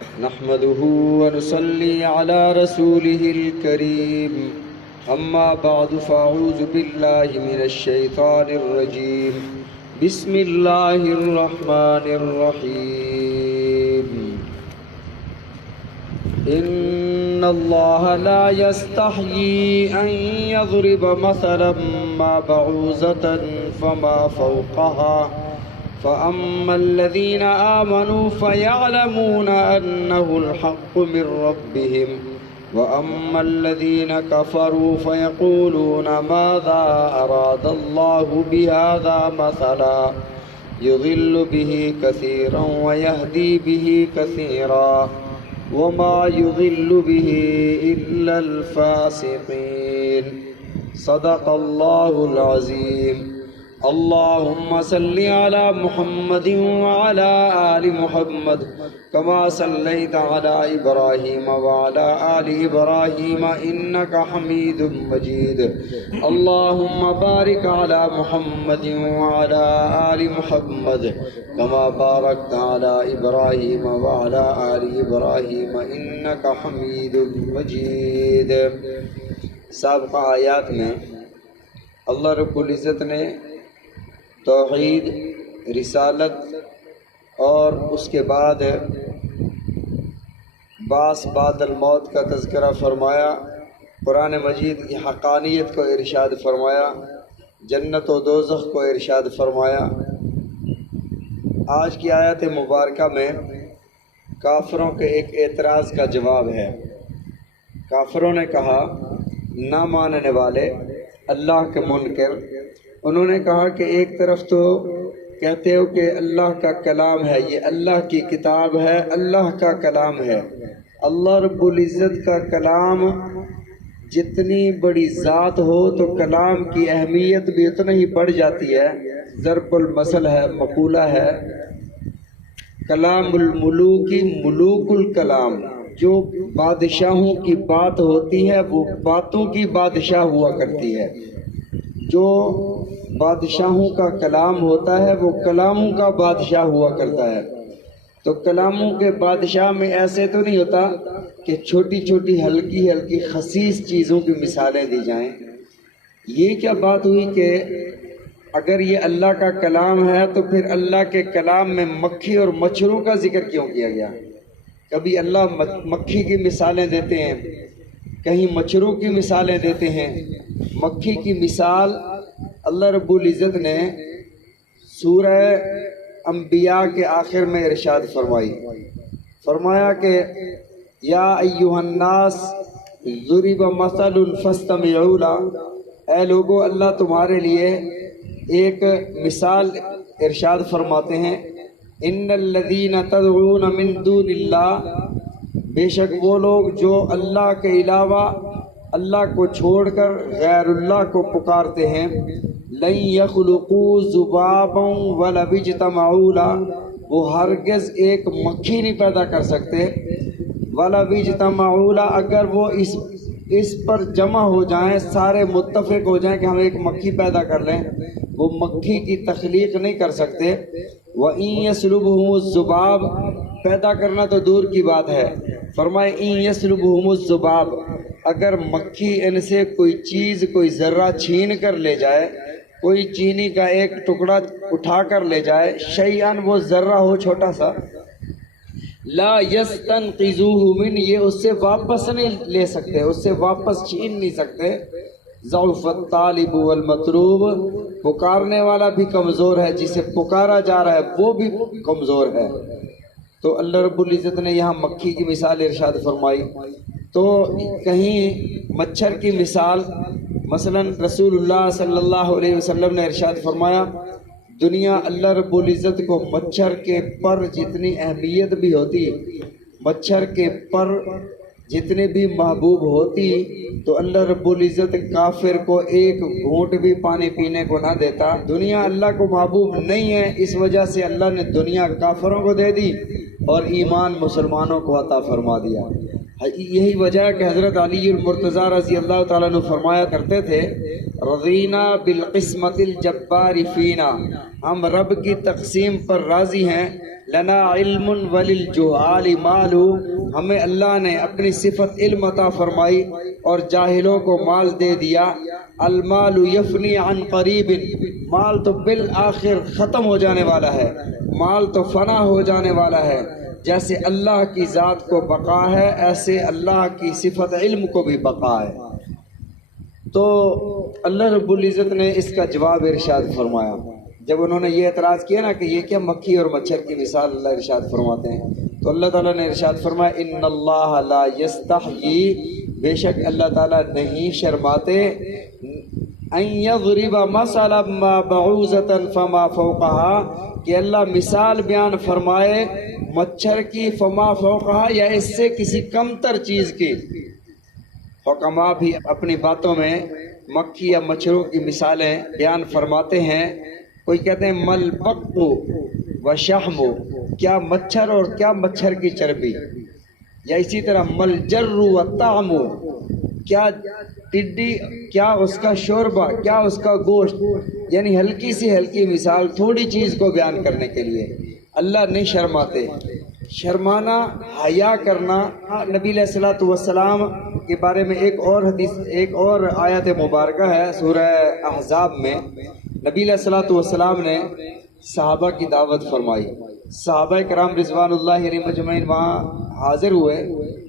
نحمده ونصلي على رسوله الكريم أما بعد فأعوذ بالله من الشيطان الرجيم بسم الله الرحمن الرحيم إن الله لا يستحيي أن يضرب مثلا ما بعوضة فما فوقها فأما الذين آمنوا فيعلمون أنه الحق من ربهم وأما الذين كفروا فيقولون ماذا أراد الله بهذا مثلا يضل به كثيرا ويهدي به كثيرا وما يضل به إلا الفاسقين صدق الله العظيم اللهم صل على محمد وعلى آل محمد كما صليت على إبراهيم وعلى آل إبراهيم إنك حميد مجيد اللهم بارك على محمد وعلى آل محمد كما باركت على إبراهيم وعلى آل إبراهيم إنك حميد مجيد. سابقہ آیات میں اللہ رب العزت نے توحید، رسالت اور اس کے بعد بعث بعد الموت کا تذکرہ فرمایا، قرآن مجید کی حقانیت کو ارشاد فرمایا، جنت و دوزخ کو ارشاد فرمایا. آج کی آیت مبارکہ میں کافروں کے ایک اعتراض کا جواب ہے. کافروں نے کہا، نہ ماننے والے، اللہ کے منکر، انہوں نے کہا کہ ایک طرف تو کہتے ہو کہ اللہ کا کلام ہے، یہ اللہ کی کتاب ہے، اللہ کا کلام ہے. اللہ رب العزت کا کلام جتنی بڑی ذات ہو تو کلام کی اہمیت بھی اتنا ہی بڑھ جاتی ہے. ضرب المثل ہے، مقولہ ہے، کلام الملوک ملوک الکلام. جو بادشاہوں کی بات ہوتی ہے وہ باتوں کی بادشاہ ہوا کرتی ہے. جو بادشاہوں کا کلام ہوتا ہے وہ کلاموں کا بادشاہ ہوا کرتا ہے. تو کلاموں کے بادشاہ میں ایسے تو نہیں ہوتا کہ چھوٹی چھوٹی ہلکی ہلکی خسیس چیزوں کی مثالیں دی جائیں. یہ کیا بات ہوئی کہ اگر یہ اللہ کا کلام ہے تو پھر اللہ کے کلام میں مکھی اور مچھروں کا ذکر کیوں کیا گیا؟ کبھی اللہ مکھی کی مثالیں دیتے ہیں، کہیں مچھروں کی مثالیں دیتے ہیں. مکھی کی مثال اللہ رب العزت نے سورہ انبیاء کے آخر میں ارشاد فرمایا کہ یا ایھا الناس ضرب مثل فاستمعوا له. اے لوگو، اللہ تمہارے لیے ایک مثال ارشاد فرماتے ہیں. ان الذین تدعون من دون اللہ، بے شک وہ لوگ جو اللہ کے علاوہ، اللہ کو چھوڑ کر غیر اللہ کو پکارتے ہیں، لن یخلقوا ذبابا ولو اجتمعوا له، وہ ہرگز ایک مکھی نہیں پیدا کر سکتے. ولو اجتمعوا له، اگر وہ اس پر جمع ہو جائیں، سارے متفق ہو جائیں کہ ہم ایک مکھی پیدا کر لیں، وہ مکھی کی تخلیق نہیں کر سکتے. وَإِن يَسْلُبْهُمُ الذُّبَابُ، پیدا کرنا تو دور کی بات ہے، فرمائے اِن يَسْلُبْهُمُ الذُّبَابُ، اگر مکھی ان سے کوئی چیز، کوئی ذرہ چھین کر لے جائے، کوئی چینی کا ایک ٹکڑا اٹھا کر لے جائے، شیئاً وہ ذرہ ہو چھوٹا سا، لا يستنقذوه من، یہ اس سے واپس نہیں لے سکتے، اس سے واپس چھین نہیں سکتے. ضعف الطالب والمطلوب، پکارنے والا بھی کمزور ہے، جسے پکارا جا رہا ہے وہ بھی کمزور ہے. تو اللہ رب العزت نے یہاں مکھی کی مثال ارشاد فرمائی. تو کہیں مچھر کی مثال، مثلا رسول اللہ صلی اللہ علیہ وسلم نے ارشاد فرمایا، دنیا اللہ رب العزت کو مچھر کے پر جتنی اہمیت بھی ہوتی، مچھر کے پر جتنے بھی محبوب ہوتی، تو اللہ رب العزت کافر کو ایک گھونٹ بھی پانی پینے کو نہ دیتا. دنیا اللہ کو محبوب نہیں ہے، اس وجہ سے اللہ نے دنیا کافروں کو دے دی اور ایمان مسلمانوں کو عطا فرما دیا. یہی وجہ ہے کہ حضرت علی المرتضیٰ رضی اللہ تعالیٰ عنہ فرمایا کرتے تھے، رضینا بالقسمت الجبار فینا، ہم رب کی تقسیم پر راضی ہیں لنا علم وللجہال مال، ہمیں اللہ نے اپنی صفت علم عطا فرمائی اور جاہلوں کو مال دے دیا. المال یفنی عن قریب، مال تو بالآخر ختم ہو جانے والا ہے، مال تو فنا ہو جانے والا ہے. جیسے اللہ کی ذات کو بقا ہے ایسے اللہ کی صفت علم کو بھی بقا ہے. تو اللہ رب العزت نے اس کا جواب ارشاد فرمایا. جب انہوں نے یہ اعتراض کیا نا کہ یہ کیا مکھی اور مچھر کی مثال اللہ ارشاد فرماتے ہیں، تو اللہ تعالیٰ نے ارشاد فرمایا ان اللہ لا یستحیی، بے شک اللہ تعالیٰ نہیں شرماتے، ان یضرب مثلا ما بعوضۃ فما فوقها، کہ اللہ مثال بیان فرمائے مچھر کی فما فوقها، یا اس سے کسی کم تر چیز کی. حکما بھی اپنی باتوں میں مکھی یا مچھروں کی مثالیں بیان فرماتے ہیں. کوئی کہتے ہیں مل بقو و شحم، کیا مچھر اور کیا مچھر کی چربی، یا اسی طرح مل جر و طعم، کیا ٹڈی کیا اس کا شوربہ کیا اس کا گوشت. یعنی ہلکی سی ہلکی مثال تھوڑی چیز کو بیان کرنے کے لیے اللہ نہیں شرماتے. شرمانا، حیا کرنا، نبی علیہ الصلوۃ والسلام کے بارے میں ایک اور حدیث، ایک اور آیت مبارکہ ہے سورہ احزاب میں. نبی علیہ الصلوۃ والسلام نے صحابہ کی دعوت فرمائی. صحابہ کرام رضوان اللہ علیہم اجمعین وہاں حاضر ہوئے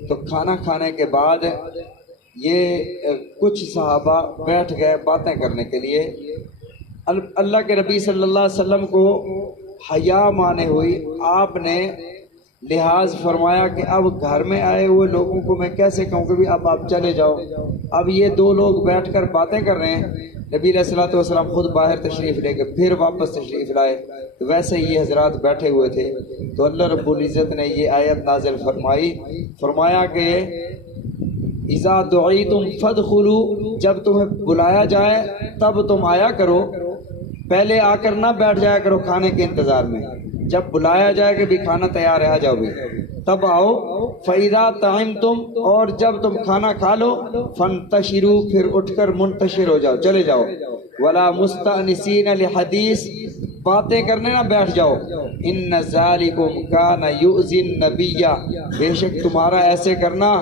تو کھانا کھانے کے بعد یہ کچھ صحابہ بیٹھ گئے باتیں کرنے کے لیے. اللہ کے نبی صلی اللہ علیہ وسلم کو حیا مانے ہوئی. آپ نے لحاظ فرمایا کہ اب گھر میں آئے ہوئے لوگوں کو میں کیسے کہوں کہ بھی اب آپ چلے جاؤ. اب یہ دو لوگ بیٹھ کر باتیں کر رہے ہیں، نبی علیہ الصلوۃ والسلام خود باہر تشریف لے کے پھر واپس تشریف لائے. تو ویسے یہ حضرات بیٹھے ہوئے تھے تو اللہ رب العزت نے یہ آیت نازل فرمائی. فرمایا کہ اذا دعیتم فادخلوا، جب تمہیں بلایا جائے تب تم آیا کرو، پہلے آ کر نہ بیٹھ جایا کرو کھانے کے انتظار میں. جب بلایا جائے کہ بھی کھانا تیار ہے آ جاؤ بھی تب آؤ. فَإِذَا طَعِمْتُمْ، اور جب تم کھانا کھا لو، فَانْتَشِرُوا، پھر اٹھ کر منتشر ہو جاؤ، چلے جاؤ. وَلَا مُسْتَأْنِسِينَ لِحَدِيث، باتیں کرنے نہ بیٹھ جاؤ. إِنَّ ذَلِكُمْ كَانَ يُؤْذِي النَّبِيَّ، بے شک تمہارا ایسے کرنا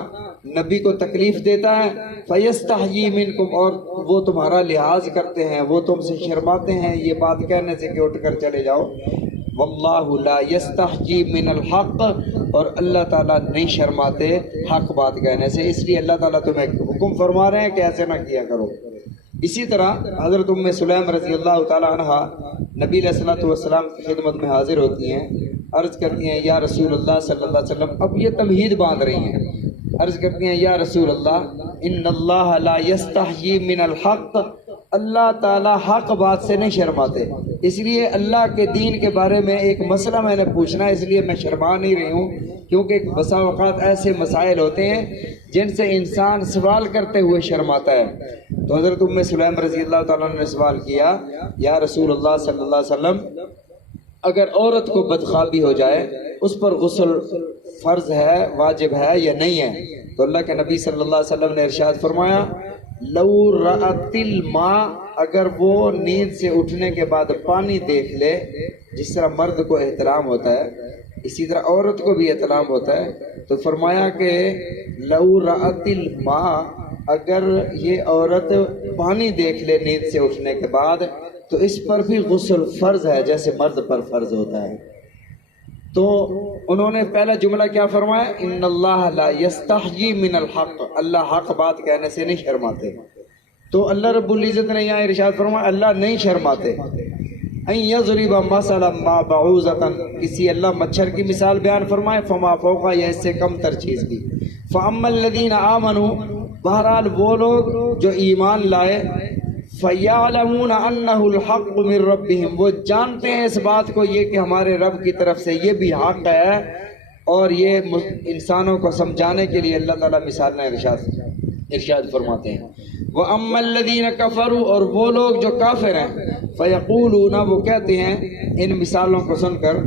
نبی کو تکلیف دیتا ہے. فَيَسْتَحْيِي مِنْكُمْ، اور وہ تمہارا لحاظ کرتے ہیں، وہ تم سے شرماتے ہیں یہ بات کہنے سے کہ اٹھ کر چلے جاؤ. واللہ لا یستحیی من الحق، اور اللہ تعالیٰ نہیں شرماتے حق بات کہنے سے. اس لیے اللہ تعالیٰ تمہیں حکم فرما رہے ہیں کہ ایسے نہ کیا کرو. اسی طرح حضرت ام سلیم رضی اللہ تعالیٰ عنہ نبی علیہ الصلوۃ والسلام کی خدمت میں حاضر ہوتی ہیں. عرض کرتی ہیں یا رسول اللہ صلی اللہ علیہ وسلم، اب یہ تمہید باندھ رہی ہیں. عرض کرتی ہیں یا رسول اللہ ان اللہ لا یستحیی من الحق، اللہ تعالیٰ حق بات سے نہیں شرماتے. اس لیے اللہ کے دین کے بارے میں ایک مسئلہ میں نے پوچھنا ہے، اس لیے میں شرما نہیں رہی ہوں، کیونکہ بسا اوقات ایسے مسائل ہوتے ہیں جن سے انسان سوال کرتے ہوئے شرماتا ہے. تو حضرت ام سلیم رضی اللہ تعالیٰ عنہ نے سوال کیا یا رسول اللہ صلی اللہ علیہ وسلم، اگر عورت کو بدخوابی ہو جائے اس پر غسل فرض ہے، واجب ہے یا نہیں ہے؟ تو اللہ کے نبی صلی اللہ علیہ وسلم نے ارشاد فرمایا لو رأت الماء، اگر وہ نیند سے اٹھنے کے بعد پانی دیکھ لے، جس طرح مرد کو احترام ہوتا ہے اسی طرح عورت کو بھی احترام ہوتا ہے. تو فرمایا کہ لو رأت الماء، اگر یہ عورت پانی دیکھ لے نیند سے اٹھنے کے بعد تو اس پر بھی غسل فرض ہے جیسے مرد پر فرض ہوتا ہے. تو انہوں نے پہلا جملہ کیا فرمایا؟ ان اللہ لا یستحیی من الحق، اللہ حق بات کہنے سے نہیں شرماتے. تو اللہ رب العزت نے یہاں ارشاد فرمایا اللہ نہیں شرماتے. ان یضرب مثلا ما بعوضۃ، کسی اللہ مچھر کی مثال بیان فرمائے، فما فوقا، یا اس سے کم تر چیز کی. فاما الذین آمنوا، بہرحال وہ لوگ جو ایمان لائے، فَيَعْلَمُونَ أَنَّهُ الْحَقُّ مِن رَبِّهِمْ، وہ جانتے ہیں اس بات کو یہ کہ ہمارے رب کی طرف سے یہ بھی حق ہے. اور یہ انسانوں کو سمجھانے کے لیے اللہ تعالیٰ مثالیں ارشاد فرماتے ہیں. وَأَمَّا الَّذِينَ كَفَرُوا، اور وہ لوگ جو کافر ہیں، فَيَقُولُونَ، وہ کہتے ہیں ان مثالوں کو سن کر،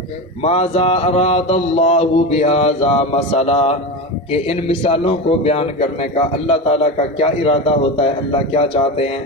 مَاذَا أَرَادَ اللَّهُ بِهَذَا مَثَلًا، کہ ان مثالوں کو بیان کرنے کا اللہ تعالیٰ کا کیا ارادہ ہوتا ہے، اللہ کیا چاہتے ہیں.